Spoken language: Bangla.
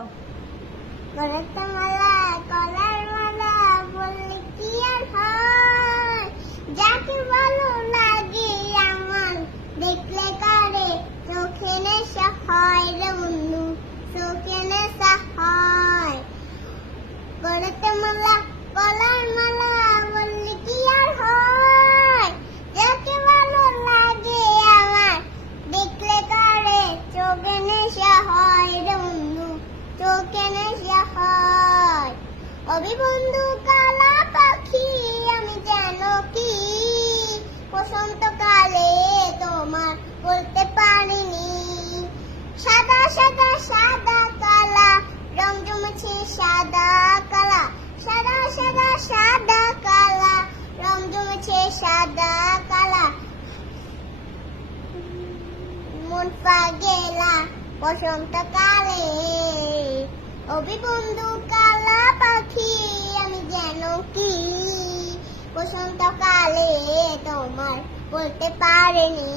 কলার মালা কলার মালা বললে কি আর হয়, যাকে ভালো লাগে আমার দেখলে কারে চোখে নেশা হয় রে বন্ধু, চোখে নেশা হয়। কলার মালা কলার মালা বললে কি আর হয়, যাকে ভালো লাগে আমার দেখলে কারে চোখে নেশা হয় রে বন্ধু, চোখে নেশা হয়। অবি বন্ধু কালা পাখি আমি যেন কি বসন্তকালে তোমার বলতে পারিনি। সাদা সাদা সাদা কালা রং জমেছে সাদা কালা, সাদা সাদা সাদা কালা রং জমেছে সাদা কালা। মন পাগেলা বসন্তকালে, অবি বন্ধু কালা পাখি আমি যেন কি বসন্তকালে তোমার বলতে পারিনি।